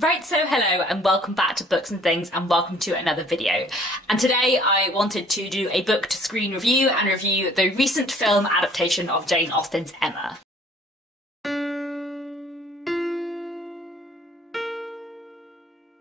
Right, so hello and welcome back to Books and Things and welcome to another video. And today I wanted to do a book to screen review and review the recent film adaptation of Jane Austen's Emma.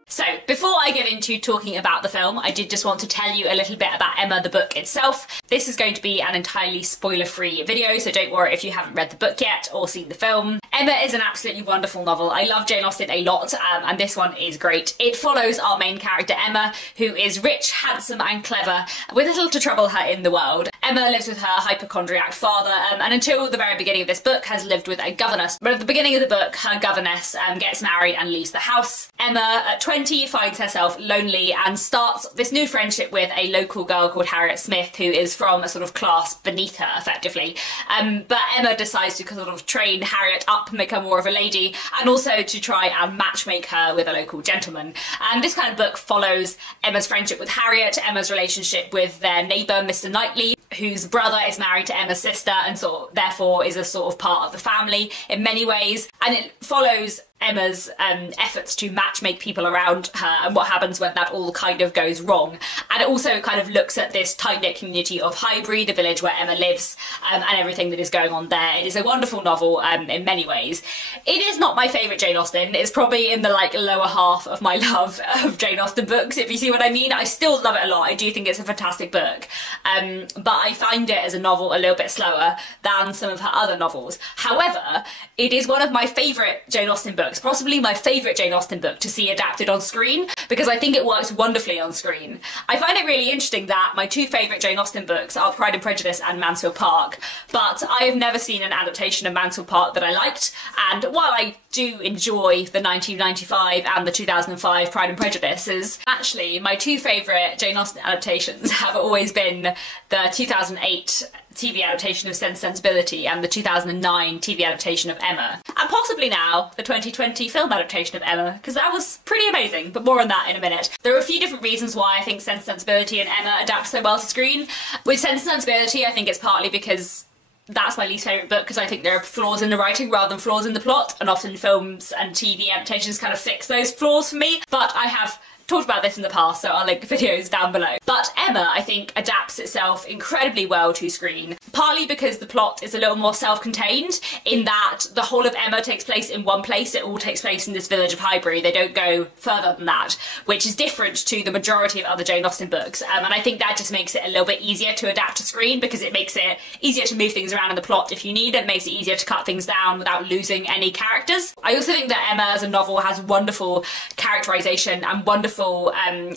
So, before I get into talking about the film, I did just want to tell you a little bit about Emma, the book itself. This is going to be an entirely spoiler-free video, so don't worry if you haven't read the book yet or seen the film. Emma is an absolutely wonderful novel. I love Jane Austen a lot, and this one is great. It follows our main character Emma, who is rich, handsome and clever, with little to trouble her in the world. Emma lives with her hypochondriac father, and until the very beginning of this book has lived with a governess. But at the beginning of the book, her governess gets married and leaves the house. Emma, at 20, finds herself lonely and starts this new friendship with a local girl called Harriet Smith, who is from a sort of class beneath her, effectively. But Emma decides to sort of train Harriet up and make her more of a lady, and also to try and matchmake her with a local gentleman. And this kind of book follows Emma's friendship with Harriet, Emma's relationship with their neighbour, Mr. Knightley, whose brother is married to Emma's sister and therefore is a sort of part of the family in many ways. And it follows Emma's efforts to matchmake people around her and what happens when that all kind of goes wrong. And it also kind of looks at this tight-knit community of Highbury, the village where Emma lives, and everything that is going on there. It is a wonderful novel in many ways. It is not my favourite Jane Austen. It's probably in the lower half of my love of Jane Austen books, if you see what I mean. I still love it a lot. I do think it's a fantastic book. But I find it as a novel a little bit slower than some of her other novels. However, it is one of my favourite Jane Austen books, possibly my favourite Jane Austen book to see adapted on screen, because I think it works wonderfully on screen. I find it really interesting that my two favourite Jane Austen books are Pride and Prejudice and Mansfield Park, but I have never seen an adaptation of Mansfield Park that I liked, and while I do enjoy the 1995 and the 2005 Pride and Prejudices, actually my two favourite Jane Austen adaptations have always been the 2008 TV adaptation of Sense and Sensibility and the 2009 TV adaptation of Emma. And possibly now, the 2020 film adaptation of Emma, because that was pretty amazing, but more on that in a minute. There are a few different reasons why I think Sense and Sensibility and Emma adapt so well to screen. With Sense and Sensibility, I think it's partly because that's my least favourite book, because I think there are flaws in the writing rather than flaws in the plot, and often films and TV adaptations kind of fix those flaws for me. But I have talked about this in the past, so I'll link videos down below. But Emma, I think, adapts itself incredibly well to screen, partly because the plot is a little more self-contained, in that the whole of Emma takes place in one place. It all takes place in this village of Highbury. They don't go further than that, which is different to the majority of other Jane Austen books, and I think that just makes it a little bit easier to adapt to screen, because it makes it easier to move things around in the plot if you need, and it makes it easier to cut things down without losing any characters. I also think that Emma as a novel has wonderful characterisation and wonderful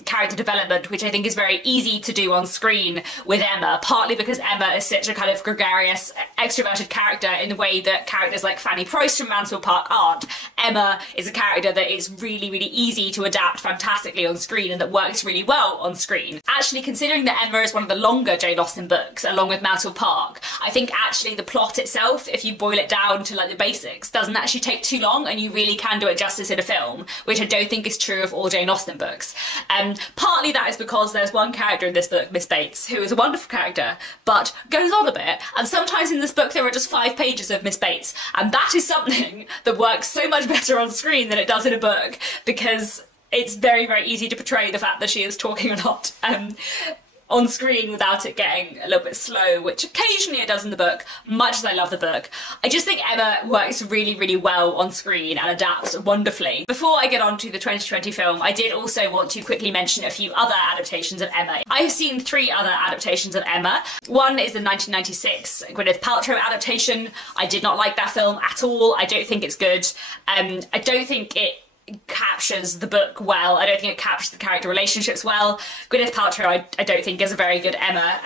character development, which I think is very easy to do on screen with Emma, partly because Emma is such a kind of gregarious, extroverted character in the way that characters like Fanny Price from Mansfield Park aren't. Emma is a character that is really, really easy to adapt fantastically on screen and that works really well on screen. Actually, considering that Emma is one of the longer Jane Austen books, along with Mansfield Park, I think actually the plot itself, if you boil it down to the basics, doesn't actually take too long, and you really can do it justice in a film, which I don't think is true of all Jane Austen books. Partly that is because there's one character in this book, Miss Bates, who is a wonderful character, but goes on a bit, and sometimes in this book there are just 5 pages of Miss Bates, and that is something that works so much better on screen than it does in a book, because it's very, very easy to portray the fact that she is talking a lot on screen without it getting a little bit slow, which occasionally it does in the book, much as I love the book. I just think Emma works really, really well on screen and adapts wonderfully. Before I get on to the 2020 film, I did also want to quickly mention a few other adaptations of Emma. I have seen 3 other adaptations of Emma. One is the 1996 Gwyneth Paltrow adaptation. I did not like that film at all. I don't think it's good. I don't think it captures the book well. I don't think it captures the character relationships well. Gwyneth Paltrow I don't think is a very good Emma,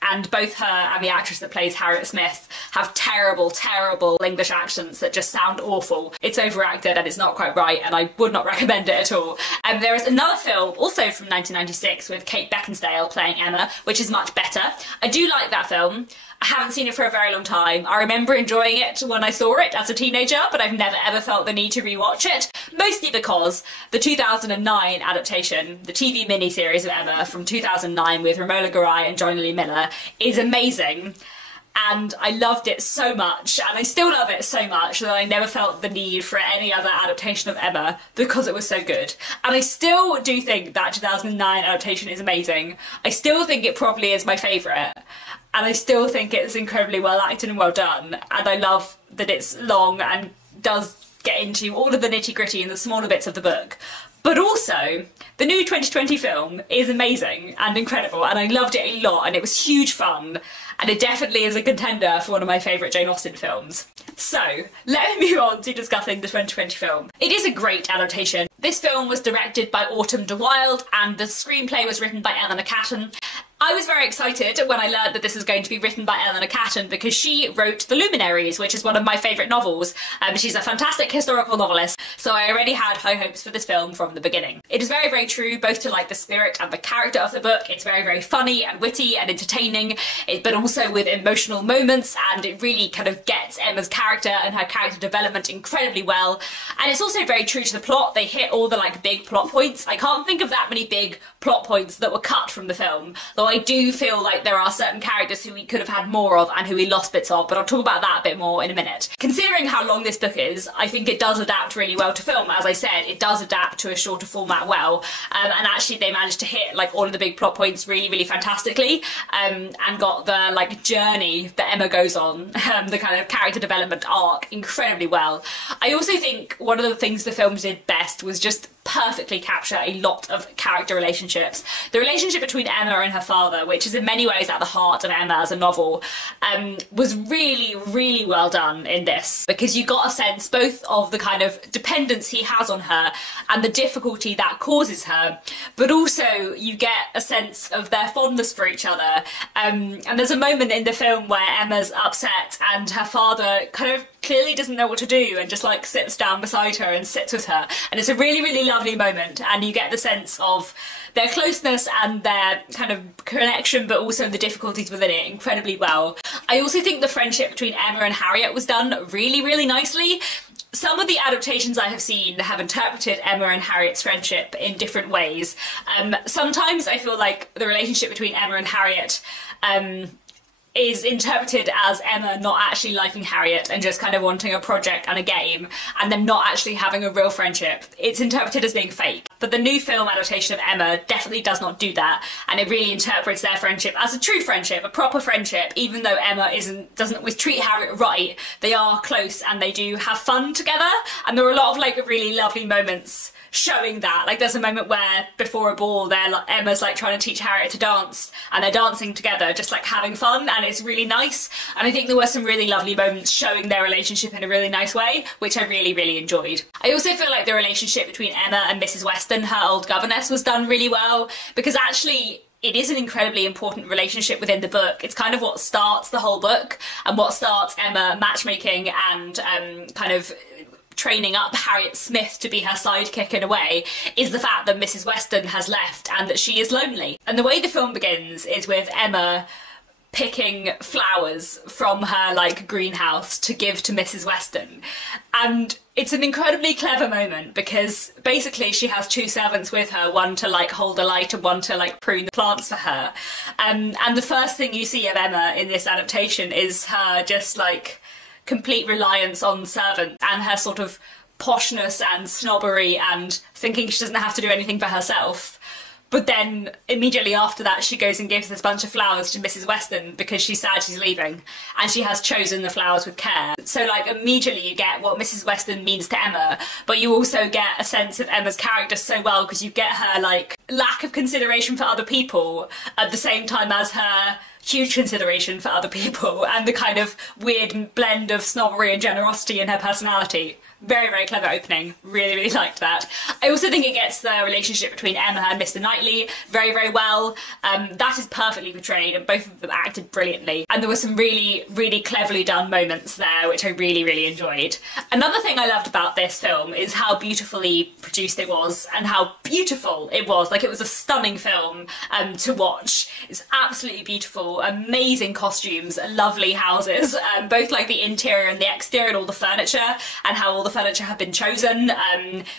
and both her and the actress that plays Harriet Smith have terrible, terrible English accents that just sound awful. It's overacted and it's not quite right, and I would not recommend it at all. There is another film, also from 1996, with Kate Beckinsale playing Emma, which is much better. I do like that film. I haven't seen it for a very long time. I remember enjoying it when I saw it as a teenager, but I've never ever felt the need to rewatch it, mostly because the 2009 adaptation, the TV miniseries of Emma from 2009 with Romola Garai and Johnny Lee Miller, is amazing. and I loved it so much, and I still love it so much that I never felt the need for any other adaptation of Emma because it was so good. And I still do think that 2009 adaptation is amazing. I still think it probably is my favourite, and I still think it's incredibly well acted and well done, and I love that it's long and does get into all of the nitty-gritty and the smaller bits of the book. But also, the new 2020 film is amazing and incredible, and I loved it a lot, and it was huge fun, and it definitely is a contender for one of my favourite Jane Austen films. So, let me move on to discussing the 2020 film. It is a great adaptation. This film was directed by Autumn de Wilde, and the screenplay was written by Eleanor Catton. I was very excited when I learned that this was going to be written by Eleanor Catton because she wrote The Luminaries, which is one of my favourite novels. She's a fantastic historical novelist, so I already had high hopes for this film from the beginning. It is very, very true both to like the spirit and the character of the book. It's very, very funny and witty and entertaining, but also with emotional moments, and it really kind of gets Emma's character and her character development incredibly well. And it's also very true to the plot. They hit all the like big plot points. I can't think of that many big plot points that were cut from the film, though I do feel like there are certain characters who we could have had more of and who we lost bits of, but I'll talk about that a bit more in a minute. Considering how long this book is, I think it does adapt really well to film. As I said, it does adapt to a shorter format well, and actually they managed to hit like all of the big plot points really, really fantastically, and got the like journey that Emma goes on, the kind of character development arc incredibly well. I also think one of the things the film did best was just perfectly capture a lot of character relationships. The relationship between Emma and her father, which is in many ways at the heart of Emma as a novel, was really, really well done in this, because you got a sense both of the kind of dependence he has on her and the difficulty that causes her, but also you get a sense of their fondness for each other. And there's a moment in the film where Emma's upset and her father kind of clearly doesn't know what to do and just like sits down beside her and sits with her, and it's a really, really lovely moment, and you get the sense of their closeness and their kind of connection, but also the difficulties within it incredibly well. I also think the friendship between Emma and Harriet was done really, really nicely. Some of the adaptations I have seen have interpreted Emma and Harriet's friendship in different ways. Sometimes I feel like the relationship between Emma and Harriet is interpreted as Emma not actually liking Harriet and just kind of wanting a project and a game, and them not actually having a real friendship. It's interpreted as being fake. But the new film adaptation of Emma definitely does not do that, and it really interprets their friendship as a true friendship, a proper friendship. Even though Emma doesn't always treat Harriet right, they are close and they do have fun together, and there are a lot of like really lovely moments showing that. Like there's a moment where before a ball Emma's like trying to teach Harriet to dance, and they're dancing together just like having fun, and it's really nice. And I think there were some really lovely moments showing their relationship in a really nice way, which I really, really enjoyed. I also feel like the relationship between Emma and Mrs. Weston, her old governess, was done really well, because actually it is an incredibly important relationship within the book. It's kind of what starts the whole book and what starts Emma matchmaking and kind of training up Harriet Smith to be her sidekick in a way, is the fact that Mrs. Weston has left and that she is lonely. And the way the film begins is with Emma picking flowers from her like greenhouse to give to Mrs. Weston, and it's an incredibly clever moment because basically she has two servants with her, one to like hold a light and one to like prune the plants for her, and the first thing you see of Emma in this adaptation is her just like complete reliance on servants and her sort of poshness and snobbery and thinking she doesn't have to do anything for herself. But then immediately after that she goes and gives this bunch of flowers to Mrs. Weston because she's sad she's leaving, and she has chosen the flowers with care. So like immediately you get what Mrs. Weston means to Emma, but you also get a sense of Emma's character so well because you get her like lack of consideration for other people at the same time as her huge consideration for other people, and the kind of weird blend of snobbery and generosity in her personality. Very, very clever opening. Really, really liked that. I also think it gets the relationship between Emma and Mr. Knightley very, very well. That is perfectly portrayed and both of them acted brilliantly. And there were some really, really cleverly done moments there which I really, really enjoyed. Another thing I loved about this film is how beautifully produced it was and how beautiful it was. Like it was a stunning film to watch. It's absolutely beautiful, amazing costumes, lovely houses, both like the interior and the exterior and all the furniture and how all the furniture had been chosen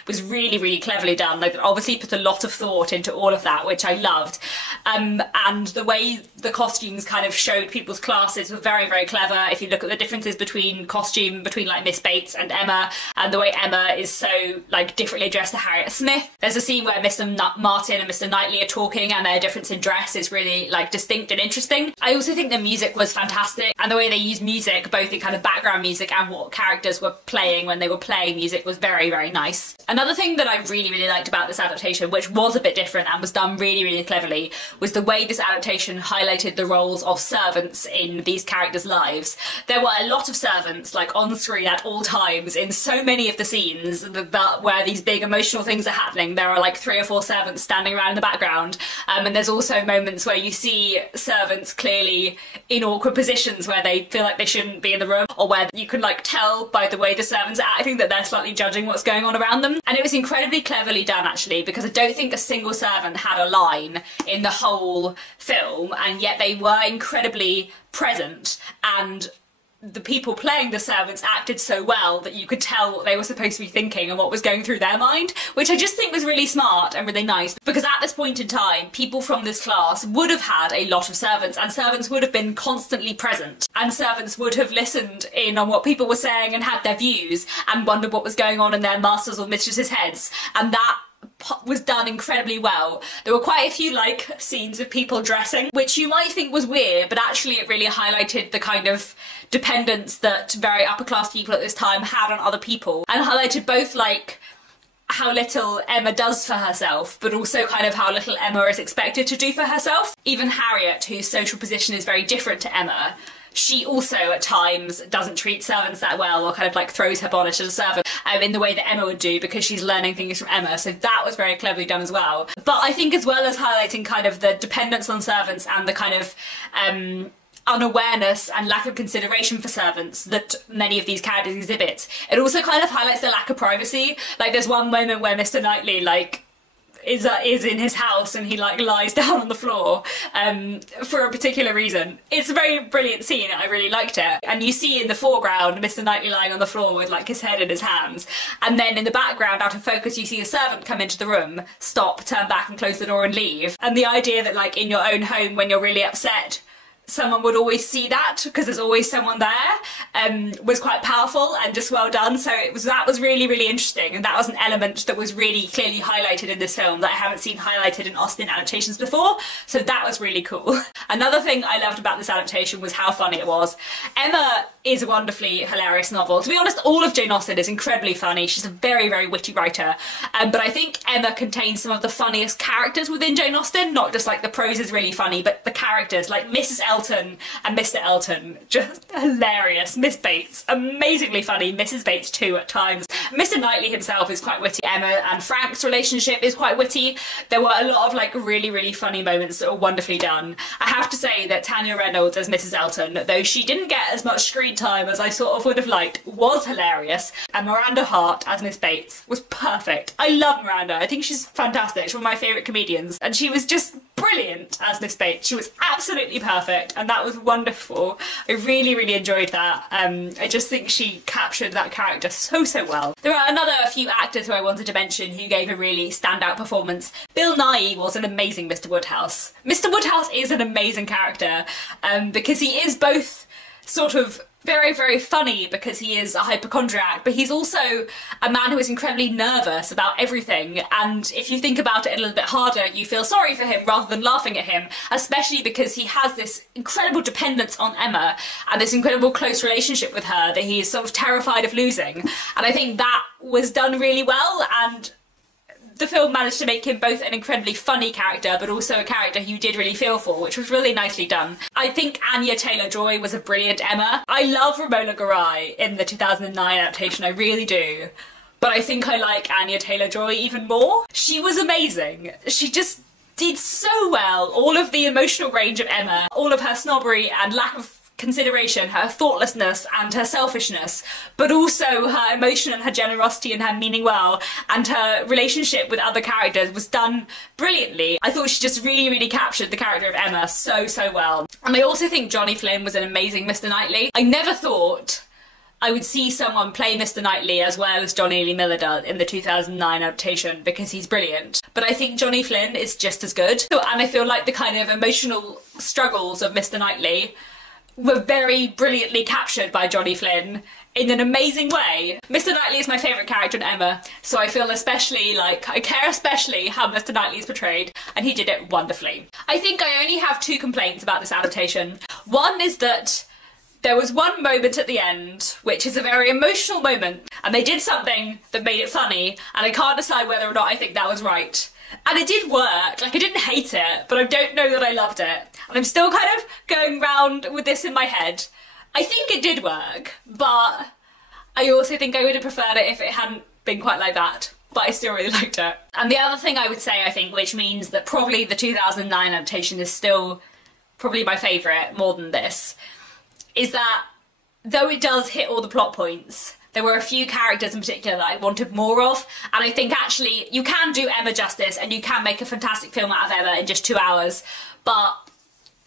was really, really cleverly done. Like, obviously put a lot of thought into all of that, which I loved. And the way the costumes kind of showed people's classes were very, very clever. If you look at the differences between costume, between like Miss Bates and Emma, and the way Emma is so like differently dressed to Harriet Smith. There's a scene where Mr. Martin and Mr. Knightley are talking, and their difference in dress is really like distinct and interesting. I also think the music was fantastic, and the way they used music, both in kind of background music and what characters were playing when they were playing music, was very, very nice. Another thing that I really, really liked about this adaptation, which was a bit different and was done really, really cleverly, was the way this adaptation highlighted the roles of servants in these characters' lives. There were a lot of servants like on screen at all times in so many of the scenes where these big emotional things are happening. There are like 3 or 4 servants standing around in the background, and there's also moments where you see servants clearly in awkward positions where they feel like they shouldn't be in the room, or where you can like tell by the way the servants are acting that they're slightly judging what's going on around them. And it was incredibly cleverly done actually, because I don't think a single servant had a line in the whole film, and yet they were incredibly present, and the people playing the servants acted so well that you could tell what they were supposed to be thinking and what was going through their mind, which I just think was really smart and really nice, because at this point in time, people from this class would have had a lot of servants, and servants would have been constantly present, and servants would have listened in on what people were saying and had their views and wondered what was going on in their masters' or mistresses' heads, and that was done incredibly well. There were quite a few like scenes of people dressing, which you might think was weird, but actually it really highlighted the kind of dependence that very upper class people at this time had on other people, and highlighted both like how little Emma does for herself, but also kind of how little Emma is expected to do for herself. Even Harriet, whose social position is very different to Emma, she also at times doesn't treat servants that well, or kind of like throws her bonnet at a servant in the way that Emma would do, because she's learning things from Emma. So that was very cleverly done as well. But I think as well as highlighting kind of the dependence on servants and the kind of unawareness and lack of consideration for servants that many of these characters exhibit, it also kind of highlights the lack of privacy. Like there's one moment where Mr. Knightley like is in his house and he like lies down on the floor for a particular reason. It's a very brilliant scene, I really liked it. And you see in the foreground Mr. Knightley lying on the floor with like his head in his hands, and then in the background out of focus you see a servant come into the room, stop, turn back and close the door and leave. And the idea that like in your own home when you're really upset someone would always see that, because there's always someone there, was quite powerful and just well done. So that was really, really interesting, and that was an element that was really clearly highlighted in this film that I haven't seen highlighted in Austen adaptations before, so that was really cool. Another thing I loved about this adaptation was how funny it was. Emma is a wonderfully hilarious novel. To be honest, all of Jane Austen is incredibly funny. She's a very, very witty writer, but I think Emma contains some of the funniest characters within Jane Austen, not just like the prose is really funny, but the characters like Mrs. Elton and Mr. Elton, just hilarious. Miss Bates, amazingly funny. Mrs. Bates too at times. Mr. Knightley himself is quite witty. Emma and Frank's relationship is quite witty. There were a lot of like really, really funny moments that were wonderfully done. I have to say that Tanya Reynolds as Mrs. Elton, though she didn't get as much screen time as I sort of would have liked, was hilarious. And Miranda Hart as Miss Bates was perfect. I love Miranda. I think she's fantastic. She's one of my favourite comedians, and she was just brilliant as Miss Bates. She was absolutely perfect, and that was wonderful. I really, really enjoyed that. I just think she captured that character so, so well. There are a few actors who I wanted to mention who gave a really standout performance. Bill Nighy was an amazing Mr. Woodhouse. Mr. Woodhouse is an amazing character, because he is both sort of very, very funny because he is a hypochondriac, but he's also a man who is incredibly nervous about everything, and if you think about it a little bit harder, you feel sorry for him rather than laughing at him, especially because he has this incredible dependence on Emma and this incredible close relationship with her that he is sort of terrified of losing. And I think that was done really well, and the film managed to make him both an incredibly funny character but also a character you did really feel for, which was really nicely done. I think Anya Taylor-Joy was a brilliant Emma. I love Romola Garai in the 2009 adaptation, I really do. But I think I like Anya Taylor-Joy even more. She was amazing. She just did so well. All of the emotional range of Emma, all of her snobbery and lack of consideration, her thoughtlessness and her selfishness, but also her emotion and her generosity and her meaning well, and her relationship with other characters was done brilliantly. I thought she just really, really captured the character of Emma so, so well. And I also think Johnny Flynn was an amazing Mr. Knightley. I never thought I would see someone play Mr. Knightley as well as Johnny Lee Miller does in the 2009 adaptation because he's brilliant. But I think Johnny Flynn is just as good. And I feel like the kind of emotional struggles of Mr. Knightley were very brilliantly captured by Johnny Flynn in an amazing way. Mr. Knightley is my favourite character in Emma, so I feel especially like, I care especially how Mr. Knightley is portrayed, and he did it wonderfully. I think I only have 2 complaints about this adaptation. One is that there was one moment at the end, which is a very emotional moment, and they did something that made it funny, and I can't decide whether or not I think that was right. And it did work, like I didn't hate it, but I don't know that I loved it. And I'm still kind of going round with this in my head. I think it did work, but I also think I would have preferred it if it hadn't been quite like that. But I still really liked it. And the other thing I would say, I think, which means that probably the 2009 adaptation is still probably my favourite more than this, is that though it does hit all the plot points, there were a few characters in particular that I wanted more of, and I think actually you can do Emma justice and you can make a fantastic film out of Emma in just 2 hours, but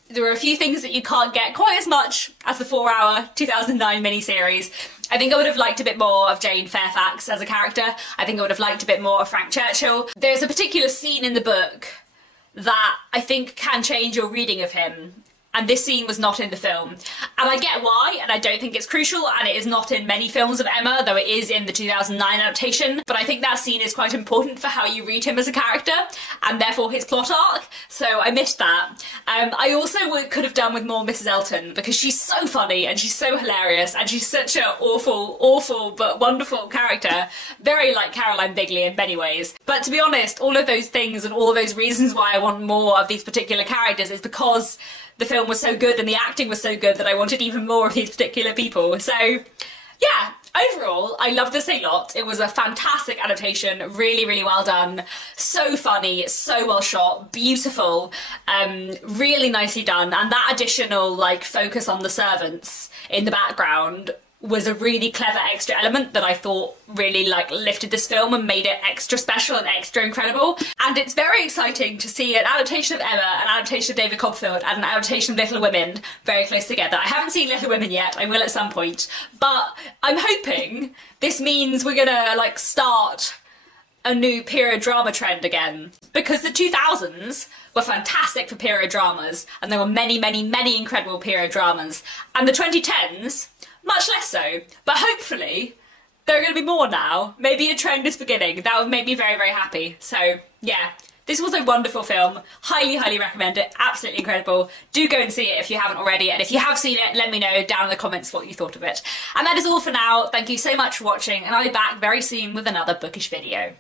there are a few things that you can't get quite as much as the 4-hour 2009 miniseries. I think I would have liked a bit more of Jane Fairfax as a character. I think I would have liked a bit more of Frank Churchill. There's a particular scene in the book that I think can change your reading of him, and this scene was not in the film. And I get why, and I don't think it's crucial, and it is not in many films of Emma, though it is in the 2009 adaptation, but I think that scene is quite important for how you read him as a character, and therefore his plot arc, so I missed that. I also could have done with more Mrs. Elton, because she's so funny, and she's so hilarious, and she's such an awful, awful, but wonderful character, very like Caroline Bigley in many ways. But to be honest, all of those things and all of those reasons why I want more of these particular characters is because the film was so good and the acting was so good that I wanted even more of these particular people. So yeah, overall, I loved this a lot. It was a fantastic adaptation, really, really well done. So funny, so well shot, beautiful, really nicely done. And that additional like focus on the servants in the background was a really clever extra element that I thought really like lifted this film and made it extra special and extra incredible. And it's very exciting to see an adaptation of Emma, an adaptation of David Copperfield, and an adaptation of Little Women very close together. I haven't seen Little Women yet, I will at some point, but I'm hoping this means we're gonna like start a new period drama trend again, because the 2000s were fantastic for period dramas, and there were many, many, many incredible period dramas, and the 2010s much less so, but hopefully there are going to be more now. Maybe a trend is beginning. That would make me very, very happy. So yeah, this was a wonderful film. Highly, highly recommend it. Absolutely incredible. Do go and see it if you haven't already, and if you have seen it, let me know down in the comments what you thought of it. And that is all for now. Thank you so much for watching, and I'll be back very soon with another bookish video.